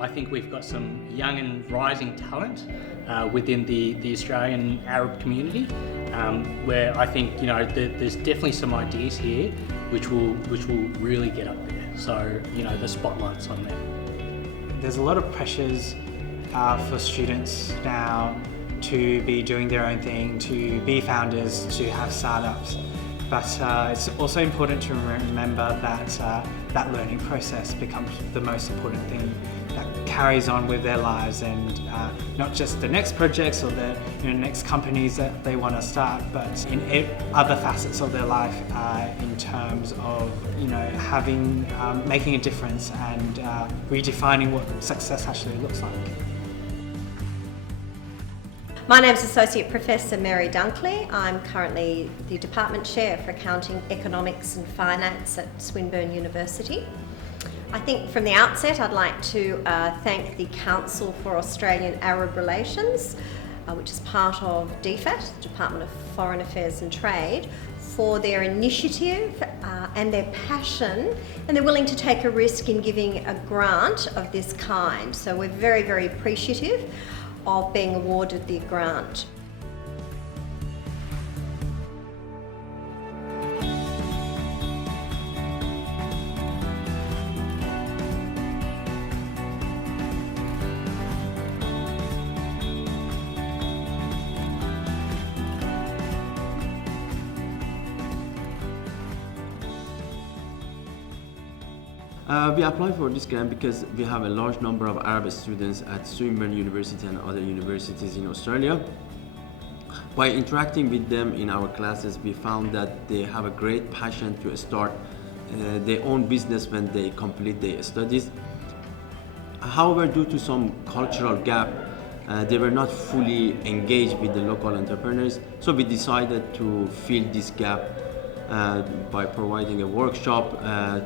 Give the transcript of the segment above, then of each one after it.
I think we've got some young and rising talent within the Australian Arab community, where I think there's definitely some ideas here which will really get up there. So the spotlight's on them. There's a lot of pressures for students now to be doing their own thing, to be founders, to have startups. But it's also important to remember that that learning process becomes the most important thing that carries on with their lives, and not just the next projects or the next companies that they want to start, but in other facets of their life in terms of making a difference and redefining what success actually looks like. My name is Associate Professor Mary Dunkley. I'm currently the Department Chair for Accounting, Economics and Finance at Swinburne University. I think from the outset I'd like to thank the Council for Australian Arab Relations, which is part of DFAT, Department of Foreign Affairs and Trade, for their initiative and their passion, and they're willing to take a risk in giving a grant of this kind. So we're very, very appreciative of being awarded the grant. We applied for this grant because we have a large number of Arab students at Swinburne University and other universities in Australia. By interacting with them in our classes, we found that they have a great passion to start their own business when they complete their studies. However, due to some cultural gap, they were not fully engaged with the local entrepreneurs, so we decided to fill this gap by providing a workshop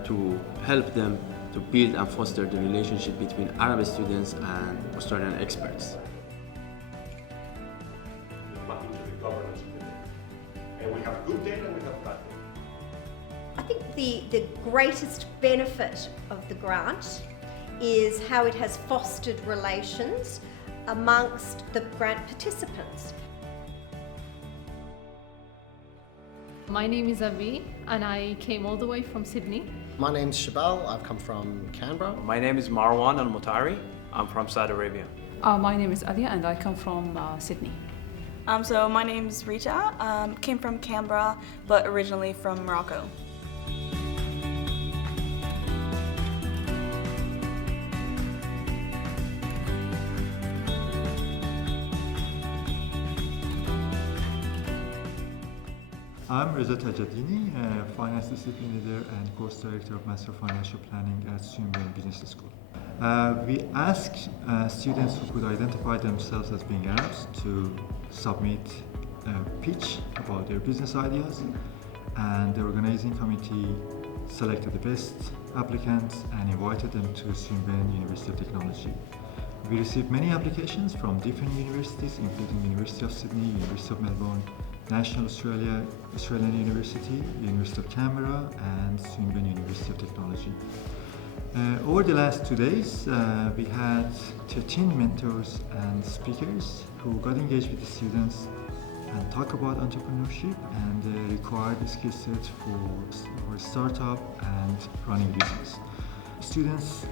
to help them to build and foster the relationship between Arab students and Australian experts. Back into the governance of the data. And we have good data and we have bad data. I think the greatest benefit of the grant is how it has fostered relations amongst the grant participants. My name is Avi and I came all the way from Sydney. My name's Shabal, I've come from Canberra. My name is Marwan Al-Mutari, I'm from Saudi Arabia. My name is Alia and I come from Sydney. So my name's Rita, came from Canberra but originally from Morocco. I'm Reza Tajadini, Finance Discipline Leader and Course Director of Master of Financial Planning at Swinburne Business School. We asked students who could identify themselves as being Arabs to submit a pitch about their business ideas, and the organizing committee selected the best applicants and invited them to Swinburne University of Technology. We received many applications from different universities, including University of Sydney, University of Melbourne, National Australian University, University of Canberra and Swinburne University of Technology. Over the last 2 days, we had 13 mentors and speakers who got engaged with the students and talk about entrepreneurship and the required skill sets for startup and running business. Students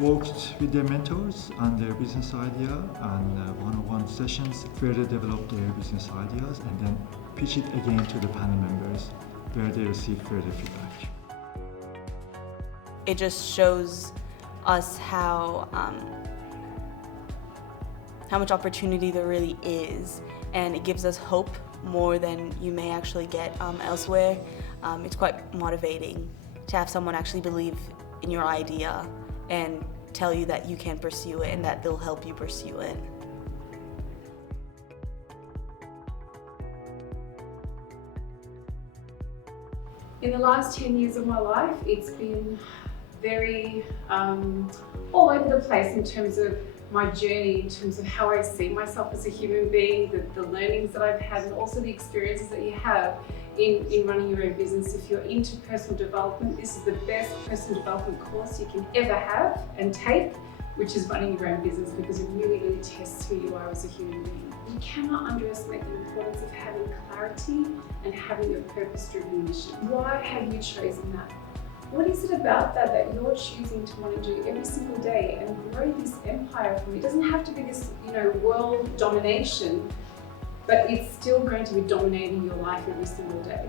worked with their mentors on their business idea and one-on-one sessions, further developed their business ideas and then pitch it again to the panel members where they receive further feedback. It just shows us how much opportunity there really is, and it gives us hope more than you may actually get elsewhere. It's quite motivating to have someone actually believe in your idea and tell you that you can pursue it and that they'll help you pursue it. In the last 10 years of my life, it's been very all over the place in terms of my journey, in terms of how I see myself as a human being, the learnings that I've had, and also the experiences that you have in running your own business. If you're into personal development, this is the best personal development course you can ever have and take, which is running your own business, because it really, really tests who you are as a human being. You cannot underestimate the importance of having clarity and having a purpose-driven mission. Why have you chosen that? What is it about that you're choosing to want to do every single day and grow this empire from? It doesn't have to be this, world domination, but it's still going to be dominating your life every single day.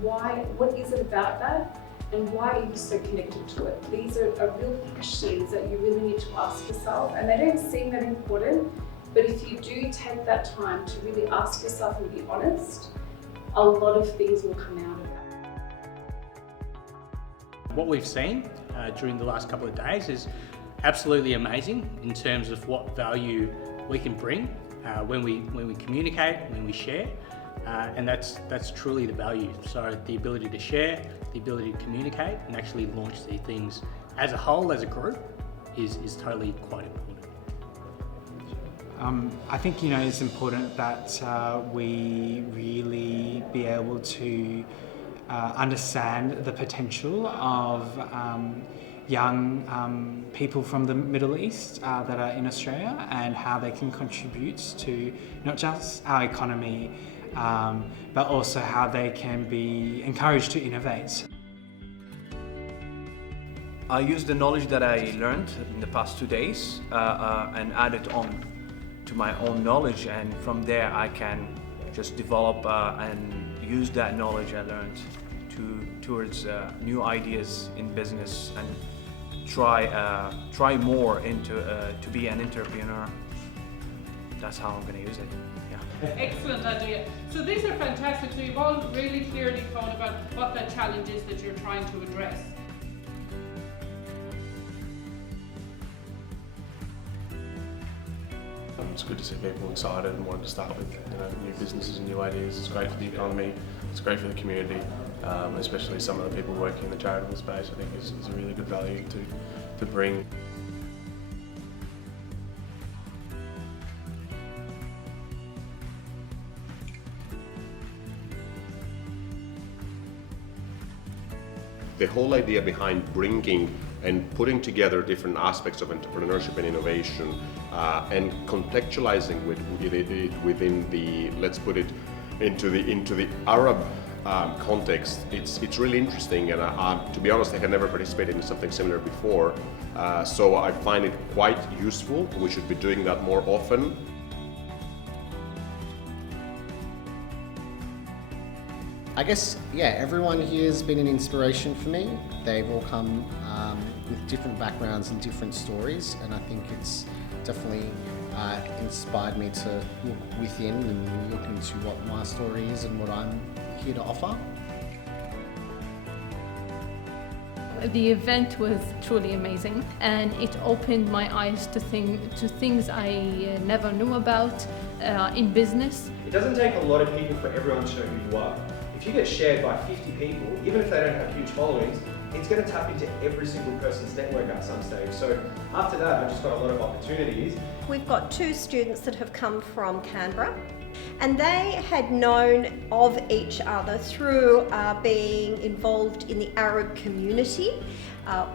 Why? What is it about that? And why are you so connected to it? These are real questions that you really need to ask yourself, and they don't seem that important, but if you do take that time to really ask yourself and be honest, a lot of things will come out of that. What we've seen during the last couple of days is absolutely amazing in terms of what value we can bring when we communicate, when we share, and that's truly the value. So the ability to share, the ability to communicate, and actually launch these things as a whole, as a group, is totally quite important. I think it's important that we really be able to understand the potential of young people from the Middle East that are in Australia, and how they can contribute to not just our economy, but also how they can be encouraged to innovate. I use the knowledge that I learned in the past 2 days and add it on to my own knowledge, and from there I can just develop and use that knowledge I learned towards new ideas in business, and try more into to be an entrepreneur. That's how I'm going to use it. Yeah. Excellent idea. So these are fantastic. So you've all really clearly thought about what that challenge is that you're trying to address. It's good to see people excited and wanting to start with new businesses and new ideas. It's great for the economy, it's great for the community, especially some of the people working in the charitable space. I think is a really good value to bring. The whole idea behind bringing and putting together different aspects of entrepreneurship and innovation and contextualizing it within the, let's put it into the Arab context, it's really interesting, and to be honest, I had never participated in something similar before, so I find it quite useful. We should be doing that more often. I guess, yeah, everyone here has been an inspiration for me. They've all come with different backgrounds and different stories, and I think it's definitely inspired me to look within and look into what my story is and what I'm here to offer. The event was truly amazing, and it opened my eyes to things I never knew about in business. It doesn't take a lot of people for everyone to know who you are. If you get shared by 50 people, even if they don't have huge followings, it's going to tap into every single person's network at some stage. So after that, I just got a lot of opportunities. We've got 2 students that have come from Canberra, and they had known of each other through being involved in the Arab community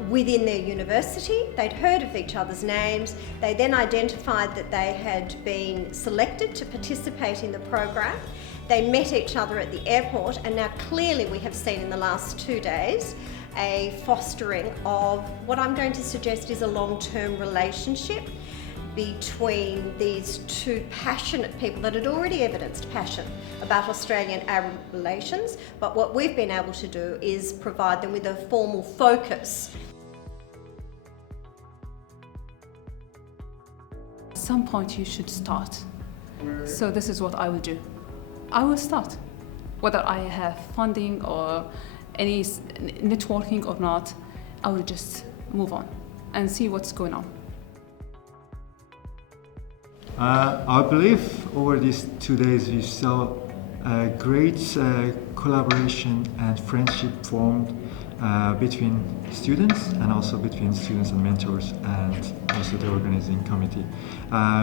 within their university. They'd heard of each other's names. They then identified that they had been selected to participate in the program. They met each other at the airport, and now clearly we have seen in the last 2 days a fostering of what I'm going to suggest is a long-term relationship between these 2 passionate people that had already evidenced passion about Australian-Arab relations, but what we've been able to do is provide them with a formal focus. At some point you should start. So this is what I will do. I will start. Whether I have funding or any networking or not, I will just move on and see what's going on. I believe over these 2 days we saw a great collaboration and friendship formed between students, and also between students and mentors, and also the organizing committee.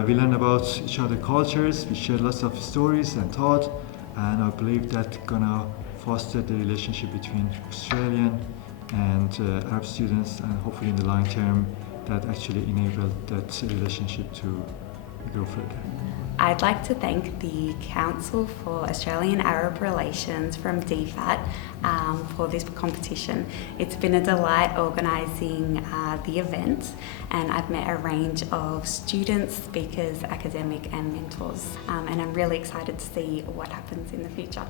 We learned about each other's cultures, we shared lots of stories and thought, and I believe that's gonna foster the relationship between Australian and Arab students, and hopefully in the long term that actually enabled that relationship to go further. I'd like to thank the Council for Australian Arab Relations from DFAT for this competition. It's been a delight organising the event, and I've met a range of students, speakers, academic and mentors, and I'm really excited to see what happens in the future.